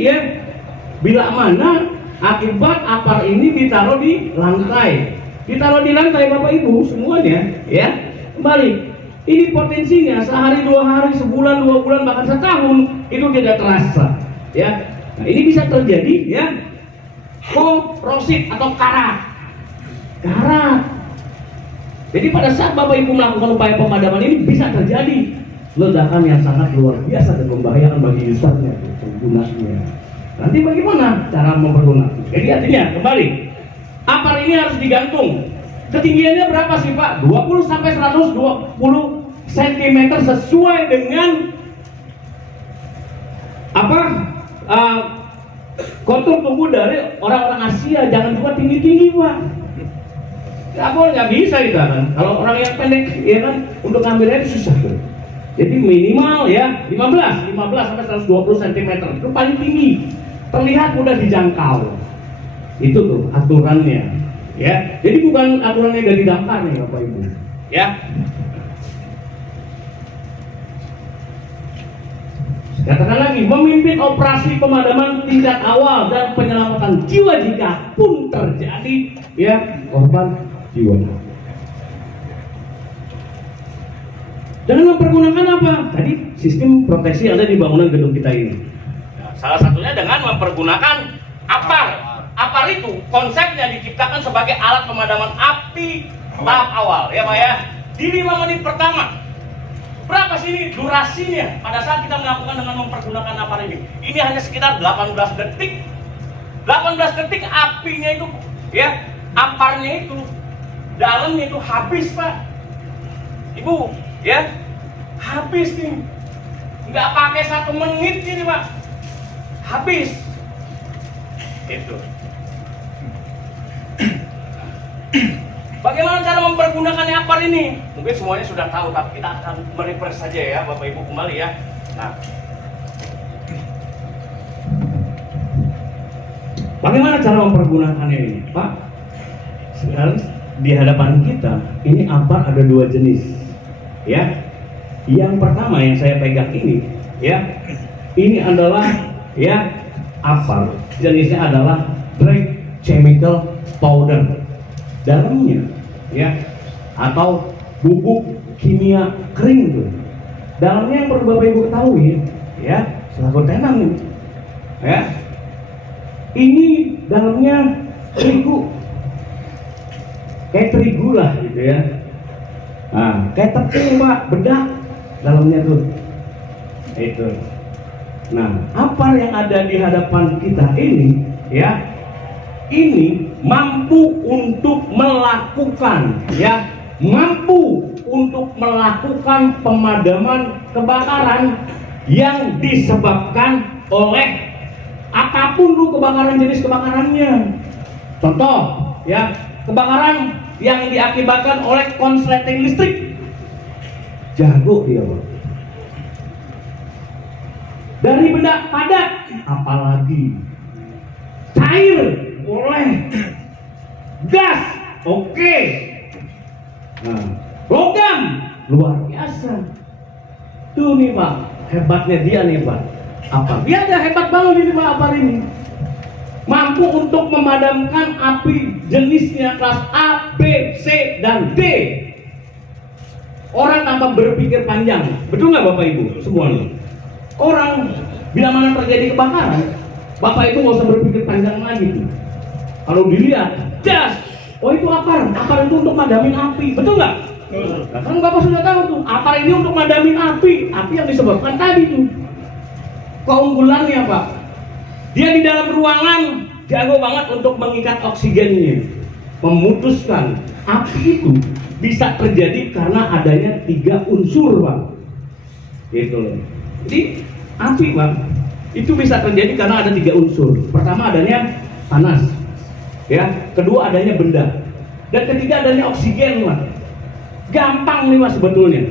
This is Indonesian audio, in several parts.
ya, bila mana akibat apar ini ditaruh di lantai. Ditaruh di lantai Bapak Ibu semuanya, ya. Kembali, ini potensinya sehari, 2 hari, sebulan, 2 bulan, bahkan setahun itu tidak terasa, ya. Nah, ini bisa terjadi, ya, korosif atau karat. Jadi pada saat Bapak Ibu melakukan upaya pemadaman ini bisa terjadi ledakan yang sangat luar biasa dan membahayakan bagi usernya, penggunanya. Nanti bagaimana cara mempergunakan? Jadi artinya kembali, apar ini harus digantung. Ketinggiannya berapa sih Pak? 20 sampai 120 cm sesuai dengan kontur tubuh dari orang-orang Asia. Jangan juga tinggi-tinggi Pak. Nggak bisa kita kan. Kalau orang yang pendek, ya kan, untuk ngambilnya itu susah tuh. Jadi minimal ya 15 sampai 120 cm itu paling tinggi. Terlihat mudah dijangkau. Itu tuh aturannya, ya. Jadi bukan aturannya dari damkar nih Bapak Ibu, ya. Katakan lagi, memimpin operasi pemadaman tingkat awal dan penyelamatan jiwa jika pun terjadi, ya, korban jiwa. Dengan mempergunakan apa? Tadi sistem proteksi yang ada di bangunan gedung kita ini. Salah satunya dengan mempergunakan apar. Apar itu konsepnya diciptakan sebagai alat pemadaman api tahap awal, ya Pak ya. Di 5 menit pertama. Berapa sih ini durasinya pada saat kita melakukan dengan mempergunakan apar ini? Ini hanya sekitar 18 detik. 18 detik apinya itu, ya, aparnya itu, dalamnya itu habis Pak. Ibu, ya, habis nih. Nggak pakai 1 menit ini Pak. Habis itu. Bagaimana cara mempergunakan apar ini? Mungkin semuanya sudah tahu, tapi kita akan merefresh saja ya Bapak Ibu kembali ya. Nah, bagaimana cara mempergunakannya ini, Pak? Sekarang di hadapan kita ini apar ada 2 jenis, ya. Yang pertama yang saya pegang ini, ya, ini adalah, ya, apar. Jenisnya adalah dry chemical powder. Dalamnya, ya, atau bubuk kimia kering tuh. Dalamnya yang perlu Bapak Ibu ketahui, ya, selaku tenang, ya, ini dalamnya terigu, kayak terigu lah gitu ya. Nah, kayak tepung Pak, bedak dalamnya tuh. Itu. Nah, apa yang ada di hadapan kita ini, ya, ini mampu untuk melakukan, ya, mampu untuk melakukan pemadaman kebakaran yang disebabkan oleh apapun tuh kebakaran, jenis kebakarannya. Contoh, ya, kebakaran yang diakibatkan oleh konsleting listrik. Jago dia, Pak. Dari benda padat, apalagi cair, boleh, gas, oke. Nah, logam, luar biasa. Tuh nih Pak, hebatnya dia nih Pak. Apa? Dia ada hebat banget ini Pak apar ini. Mampu untuk memadamkan api jenisnya kelas A, B, C, dan D. Orang tanpa berpikir panjang. Betul nggak Bapak Ibu semuanya? Orang bila mana terjadi kebakaran, Bapak Ibu nggak usah berpikir panjang lagi tuh. Kalau dilihat, jas, oh itu apar itu untuk madamin api, betul nggak? Nah, kan Bapak sudah tahu tuh, apar ini untuk madamin api yang disebabkan tadi tuh. Keunggulannya Pak, dia di dalam ruangan jago banget untuk mengikat oksigennya, memutuskan api itu bisa terjadi karena adanya 3 unsur Pak. Gitu loh. Jadi api Pak itu bisa terjadi karena ada 3 unsur. Pertama adanya panas, ya. Kedua adanya benda, dan ketiga adanya oksigen Pak. Gampang nih Mas sebetulnya.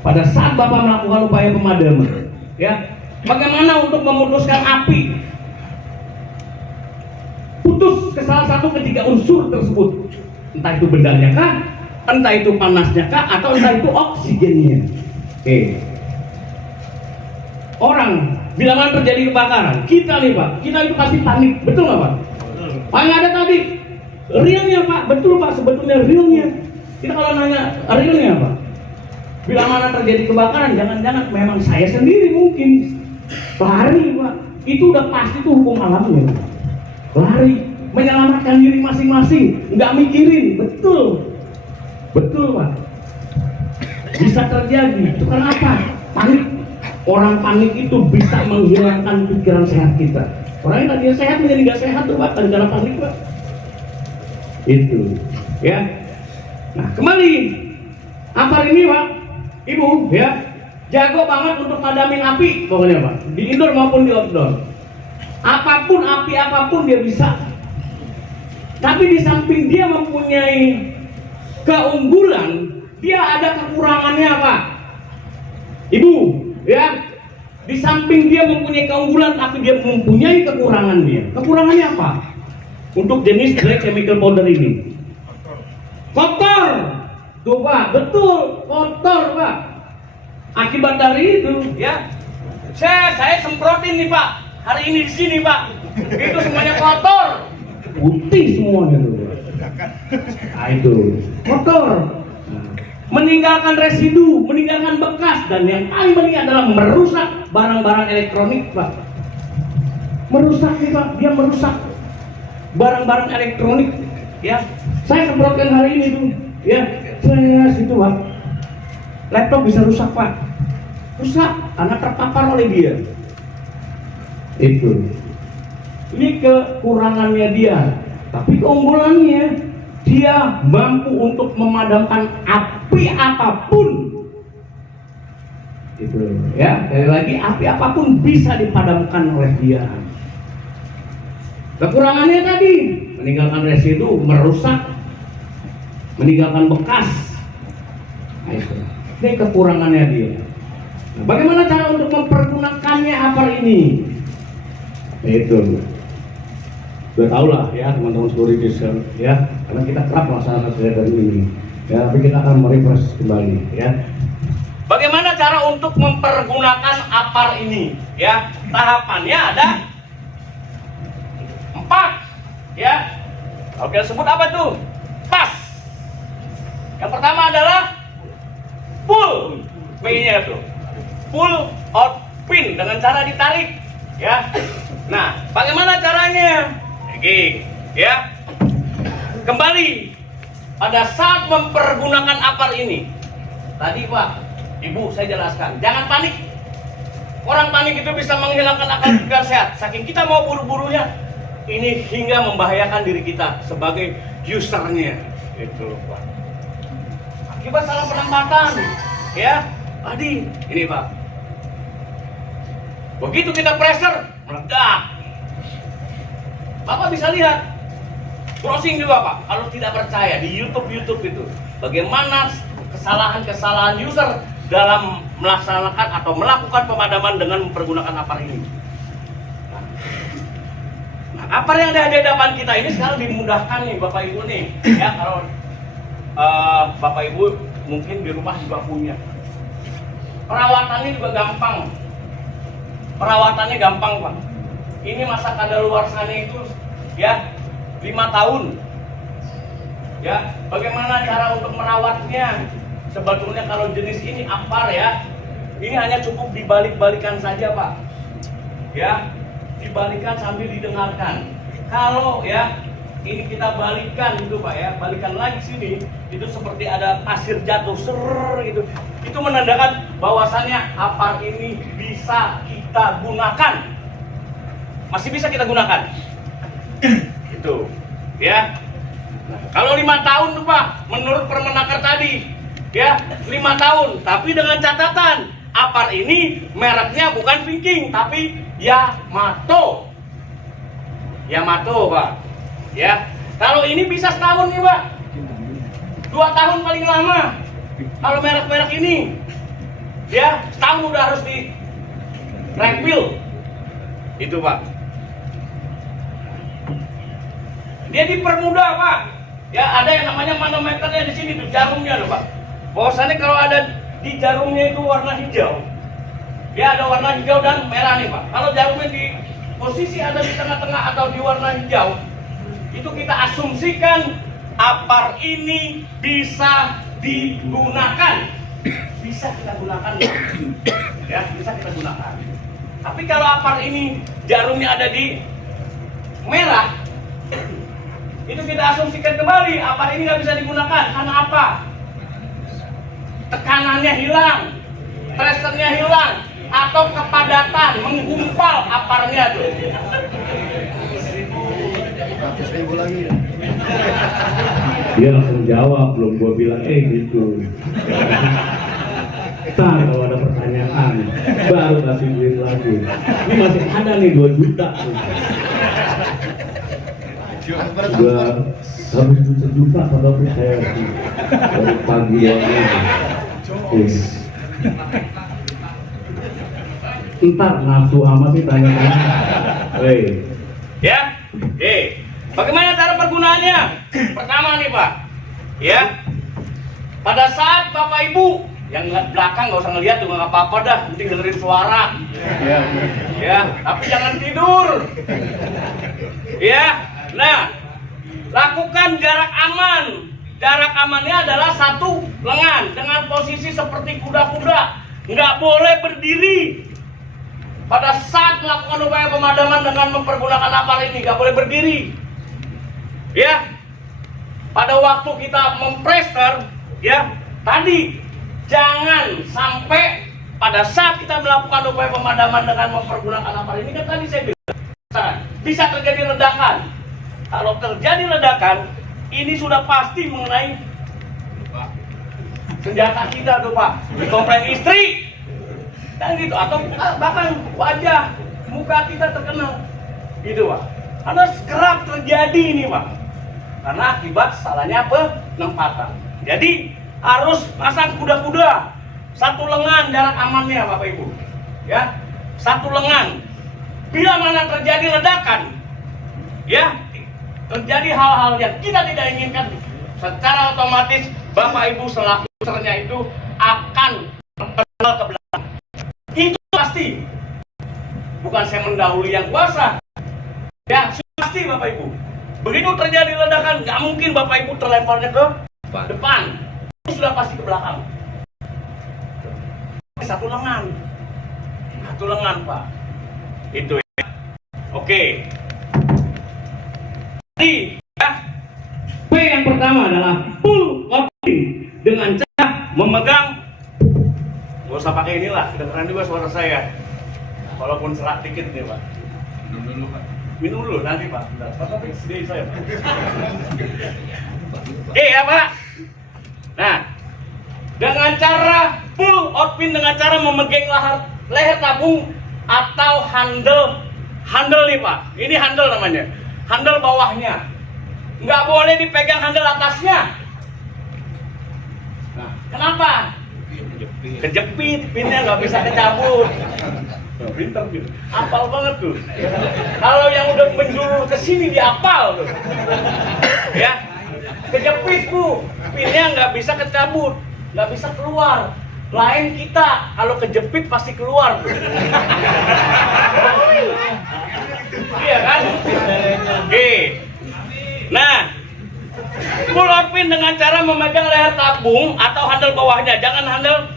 Pada saat Bapak melakukan upaya pemadaman, ya, bagaimana untuk memutuskan api? Putus ke salah satu ketiga unsur tersebut. Entah itu bendanya kah, entah itu panasnya kah, atau entah itu oksigennya. Oke. orang bila mana terjadi kebakaran, kita nih Pak, kita itu pasti panik, betul nggak Pak? Yang ada tadi realnya Pak, betul Pak, sebetulnya realnya. Kita kalau nanya realnya Pak, bila mana terjadi kebakaran, jangan-jangan memang saya sendiri mungkin lari Pak, itu udah pasti tuh hukum alamnya. Lari, menyelamatkan diri masing-masing, nggak mikirin, betul Pak. Bisa terjadi, itu karena apa? Panik. Orang panik itu bisa menghilangkan pikiran sehat kita. Orang yang tadinya sehat menjadi nggak sehat tuh Pak, karena panik Pak. Itu, ya. Nah kembali, Apar ini Pak, Ibu, ya, jago banget untuk madamin api, pokoknya Pak, di indoor maupun di outdoor. Apapun api apapun dia bisa. Tapi di samping dia mempunyai keunggulan, dia ada kekurangannya Pak. Ibu, ya, di samping dia mempunyai keunggulan, tapi dia mempunyai kekurangan dia. Kekurangannya apa? Untuk jenis dry chemical powder ini, kotor, tuh Pak, betul, kotor Pak. Akibat dari itu, ya, saya semprotin nih Pak, hari ini di sini Pak, itu semuanya kotor, putih semuanya tuh. Nah itu kotor. Meninggalkan residu, meninggalkan bekas, dan yang paling penting adalah merusak barang-barang elektronik Pak. Merusak nih Pak, dia merusak barang-barang elektronik, ya. Saya semprotkan hari ini tuh, ya, saya situ Pak, laptop bisa rusak Pak, rusak karena terpapar oleh dia. Itu, ini kekurangannya dia, tapi keunggulannya dia mampu untuk memadamkan api apapun. Itu, ya, sekali lagi api apapun bisa dipadamkan oleh dia. Kekurangannya tadi meninggalkan residu, merusak, meninggalkan bekas. Nah, itu. Ini kekurangannya dia. Nah, bagaimana cara untuk mempergunakannya Apar ini? Nah, itu. Sudah tahu lah ya teman-teman security ya, karena kita kerap melaksanakan kegiatan ini. Ya, tapi kita akan merefresh kembali ya. Bagaimana cara untuk mempergunakan Apar ini? Ya, tahapannya ada 4 ya. Oke, sebut apa tuh? Pas. Yang pertama adalah pull, P-nya tuh. Pull out pin dengan cara ditarik ya. Nah, bagaimana caranya? Oke, ya. Kembali pada saat mempergunakan Apar ini. Tadi Pak, Ibu saya jelaskan, jangan panik. Orang panik itu bisa menghilangkan akal pikiran sehat. Saking kita mau buru-burunya, ini hingga membahayakan diri kita sebagai usernya. Itu Pak. Akibat salah penempatan, ya. Tadi ini Pak. Begitu kita pressure, meledak. Bapak bisa lihat, browsing juga Pak, kalau tidak percaya di YouTube itu, bagaimana kesalahan-kesalahan user dalam melaksanakan atau melakukan pemadaman dengan mempergunakan Apar ini. Nah, Apar yang ada di hadapan kita ini sekarang dimudahkan nih Bapak Ibu nih, ya, kalau Bapak Ibu mungkin di rumah juga punya. Perawatannya juga gampang. Perawatannya gampang Pak. Ini masa kadaluarsanya itu ya 5 tahun. Ya, bagaimana cara untuk merawatnya? Sebetulnya kalau jenis ini Apar ya, ini hanya cukup dibalik-balikan saja Pak. Ya, dibalikan sambil didengarkan. Kalau ya ini kita balikan gitu Pak ya, balikan lagi sini, itu seperti ada pasir jatuh ser gitu. Itu menandakan bahwasannya Apar ini bisa kita gunakan. Masih bisa kita gunakan. Gitu. Ya. Nah, kalau 5 tahun tuh Pak, menurut Permenaker tadi, ya 5 tahun. Tapi dengan catatan, Apar ini mereknya bukan Viking, tapi Yamato. Yamato Pak. Ya. Kalau ini bisa setahun nih Pak. 2 tahun paling lama. Kalau merek-merek ini, ya setahun udah harus di refill. Itu Pak. Dia dipermudah Pak. Ya ada yang namanya manometernya di sini tuh, jarumnya loh Pak. Bahwasannya kalau ada di jarumnya itu warna hijau, Ya, ada warna hijau dan merah nih Pak. Kalau jarumnya di posisi ada di tengah-tengah atau di warna hijau, itu kita asumsikan apar ini bisa digunakan. Bisa kita gunakan ya, bisa kita gunakan. Tapi kalau apar ini jarumnya ada di merah, itu kita asumsikan kembali apar ini nggak bisa digunakan. Karena apa? Tekanannya hilang, pressure-nya hilang, atau kepadatan menggumpal aparnya tuh. 100.000 lagi. Dia langsung jawab, belum gua bilang gitu. Ntar kalau ada pertanyaan baru kasih duit lagi. Ini masih ada nih 2 juta. Gua habis 1 juta kalau saya dari pagi ini. Ntar nafsu amat sih tanya-tanya. Ya, bagaimana cara pergunaannya? Pertama nih Pak, ya, pada saat Bapak Ibu yang belakang nggak usah ngeliat tuh nggak apa-apa dah, penting dengerin suara. Ya, tapi jangan tidur. Ya, nah, lakukan jarak aman. Jarak amannya adalah 1 lengan dengan posisi seperti kuda-kuda. Nggak boleh berdiri. Pada saat melakukan upaya pemadaman dengan mempergunakan apar ini, nggak boleh berdiri. Ya, pada waktu kita mempressure, ya, tadi jangan sampai pada saat kita melakukan upaya pemadaman dengan mempergunakan apar ini, kan tadi saya bilang bisa terjadi ledakan. Kalau terjadi ledakan, ini sudah pasti mengenai senjata kita tuh Pak, dikomplain istri. Dan gitu, atau bahkan wajah muka kita terkena gitu Pak, karena kerap terjadi ini Pak, karena akibat salahnya penempatan. Jadi harus pasang kuda-kuda 1 lengan jarak amannya Bapak Ibu, ya, 1 lengan. Bila mana terjadi ledakan, ya, terjadi hal-hal yang kita tidak inginkan, secara otomatis Bapak Ibu selaku usernya itu akan mengenal ke belakang. Itu pasti. Bukan saya mendahului yang kuasa. Ya, pasti Bapak Ibu. Begitu terjadi ledakan, nggak mungkin Bapak Ibu terlemparnya ke depan. Itu sudah pasti ke belakang. 1 lengan. 1 lengan, Pak. Itu ya. Oke. Jadi, ya, P yang pertama adalah pull holding dengan cara memegang. Gak usah pakai inilah, kedengeran juga suara saya. Walaupun serak dikit nih Pak. Minum dulu Pak. Minum dulu nanti Pak. Pak Taufik sedih saya Pak. Ya Pak. Nah, dengan cara pull out pin, dengan cara memegang leher tabung atau handle nih Pak. Ini handle namanya. Handle bawahnya. Nggak boleh dipegang handle atasnya. Nah, kenapa? Kejepit, pinnya nggak bisa dicabut. Pinter gitu, apal banget tuh. Kalau yang udah menjulur ke sini dihafal tuh. Ya, kejepit Bu, pinnya nggak bisa kecabut, nggak bisa keluar. Lain kita, kalau kejepit pasti keluar. Iya kan? Oke. Nah, pull out pin dengan cara memegang leher tabung atau handle bawahnya, jangan handle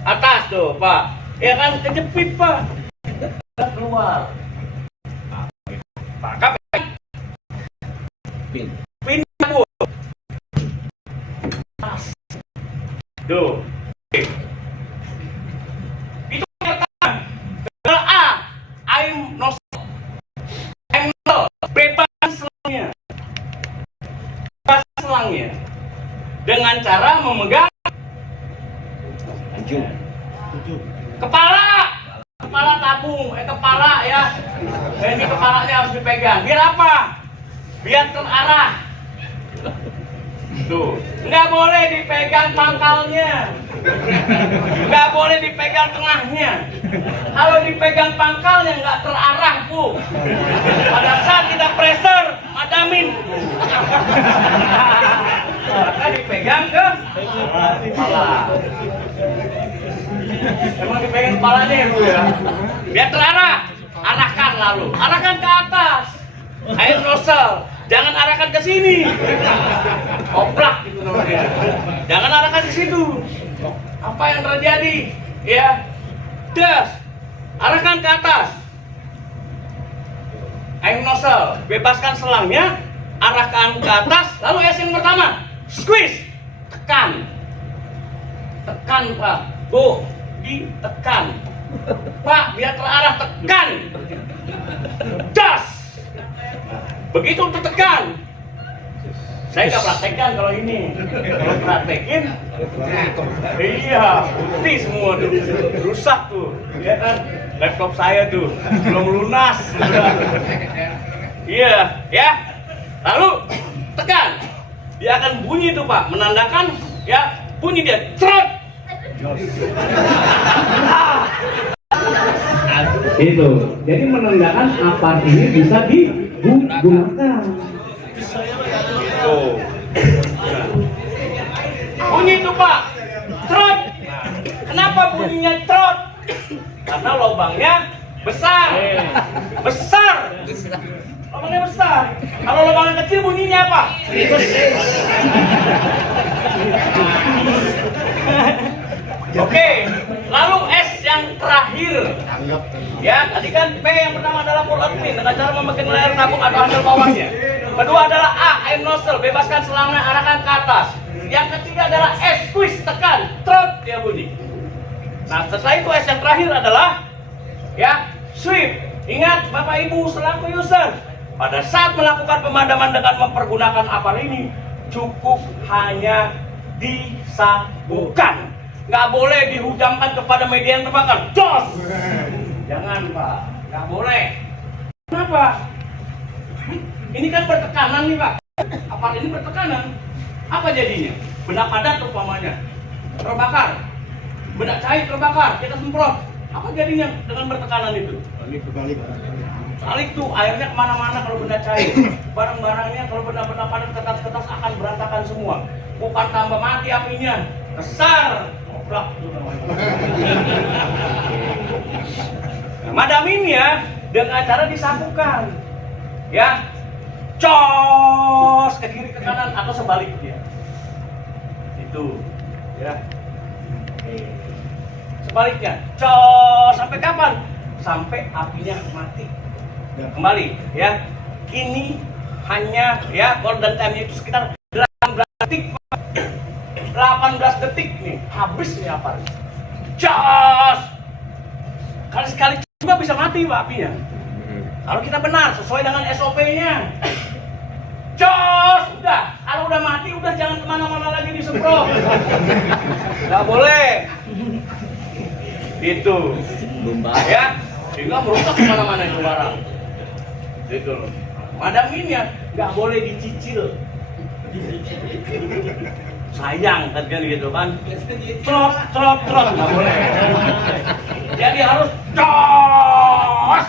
atas tuh Pak. Ya kan, kejepit Pak, keluar. Maka pin Bu. Tuh. Itu pertama. Kedua A, I'm no bebas selangnya. Bebas selangnya. Dengan cara memegang kepala tabung, kepala ya. Ini kepalanya harus dipegang. Biar apa? Biar terarah. Tuh, nggak boleh dipegang pangkalnya, nggak boleh dipegang tengahnya. Kalau dipegang pangkalnya nggak terarah Bu. Pada saat kita pressure, madamin. maka dipegang ke kepala. Emang dipegang kepalanya ya, Bu ya? Biar terarah, arahkan lalu, arahkan ke atas. Air nozzle, jangan arahkan ke sini. Oplak gitu namanya. Jangan arahkan ke situ. Apa yang terjadi? Ya, das, arahkan ke atas. Air nozzle, bebaskan selangnya, arahkan ke atas. Lalu es yang pertama, squeeze, tekan, tekan Pak, Bu, ditekan. Pak, biar terarah, tekan. Das. Begitu tertekan. Saya nggak praktekkan kalau ini. Kalau praktekin, iya, putih semua tuh, rusak tuh. Ya kan? Laptop saya tuh belum lunas. Iya, ya. Lalu tekan. Dia akan bunyi tuh Pak, menandakan ya bunyi dia. Trot. Itu. Jadi menandakan apar ini bisa digunakan. Tuh. Bunyi itu Pak, trot. Kenapa bunyinya trot? Karena lubangnya besar. Besar. Lubangnya besar. Kalau lubangnya kecil bunyinya apa? Oke, lalu S yang terakhir. Ya, tadi kan P yang pertama adalah pull out pin dengan cara memakai layar tabung atau handle bawahnya. Kedua adalah A, air nozzle, bebaskan selangnya, arahkan ke atas. Yang ketiga adalah S, squeeze, tekan, trot, dia bunyi. Nah, setelah itu S yang terakhir adalah ya, sweep. Ingat Bapak Ibu selaku user, pada saat melakukan pemadaman dengan mempergunakan apar ini, cukup hanya disabungkan. Nggak boleh dihujamkan kepada media yang terbakar. Jos! Jangan Pak, nggak boleh. Kenapa? Ini kan bertekanan nih Pak. Apar ini bertekanan. Apa jadinya? Benda padat umpamanya terbakar. Benda cair terbakar, kita semprot. Apa jadinya dengan bertekanan itu? Balik tuh, airnya kemana-mana kalau benda cair. Barang-barangnya kalau benda-benda padat kertas-kertas akan berantakan semua. Bukan tambah mati apinya, besar. Oplak. Nah, madaminnya dengan cara disapukan. Ya, cos ke kiri ke kanan atau sebaliknya. Itu, ya. Sebaliknya, cos sampai kapan? Sampai apinya mati. Kembali, ya. Ini hanya ya golden time itu sekitar 18 detik. 18 detik nih, habis nih apar. Cos. Kali-sekali juga bisa mati Pak apinya. Kalau kita benar sesuai dengan SOP-nya. Jos, udah. Kalau udah mati, udah jangan kemana-mana lagi disemprot. Nggak boleh. Itu. Ya, sehingga merusak kemana-mana itu barang. Itu loh. Madaminnya nggak boleh dicicil. Sayang kan gitu kan. Trot, nggak boleh. Jadi harus jos.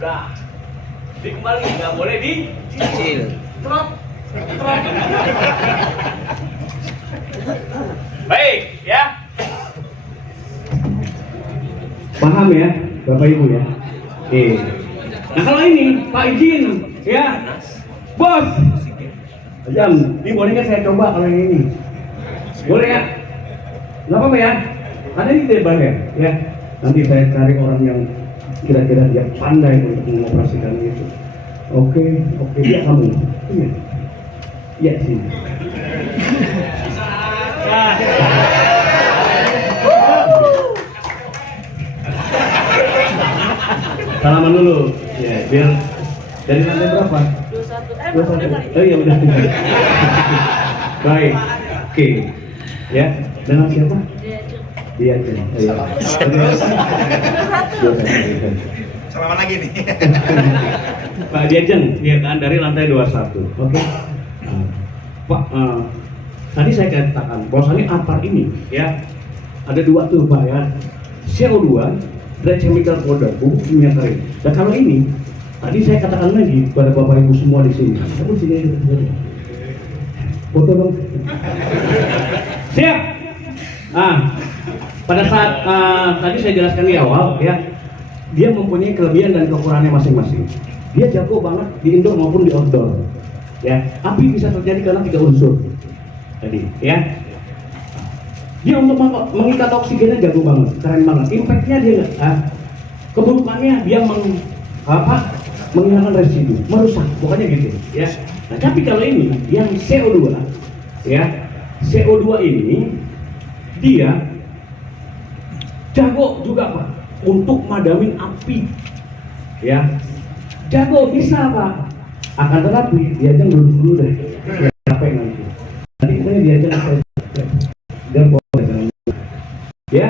Udah. Jadi kembali nggak boleh dicicil. Trot. Baik, ya. Paham ya, Bapak Ibu ya. Nah kalau ini Pak izin, ya, Bos. Jam, ini boleh nggak saya coba kalau yang ini? Boleh ya? Nggak apa-apa ya? Ada ini tidak bayar, ya. Nanti saya cari orang yang kira-kira dia pandai untuk mengoperasikan itu. Oke, dia kamu. Iya sini. Salaman dulu, ya, biar dari lantai berapa? 21. Oh iya udah. Baik, oke, ya. Dengan siapa? Dia aja. Selamat lagi nih. Pak Diajeng, ya kan dari lantai 21. Oke. Pak, tadi saya katakan bahwasannya apar ini, ya, ada dua tuh Pak ya. CO2 dan chemical powder, bubuk kimia kering. Dan kalau ini, tadi saya katakan lagi kepada Bapak Ibu semua di sini. Kamu sini. Foto dong. Siap. Pada saat tadi saya jelaskan di awal ya, dia mempunyai kelebihan dan kekurangannya masing-masing. Dia jago banget di indoor maupun di outdoor. Ya, api bisa terjadi karena 3 unsur. Tadi, ya. Dia untuk mengikat oksigennya jago banget, keren banget. Impactnya dia keburukannya dia menghilangkan residu, merusak, pokoknya gitu, ya. Nah, tapi kalau ini yang CO2, ya, CO2 ini dia jago juga Pak untuk madamin api, ya. Jago bisa Pak. Akan tetapi dia aja dulu deh. Apa yang nanti? Nanti pokoknya dia aja dia boleh, ya.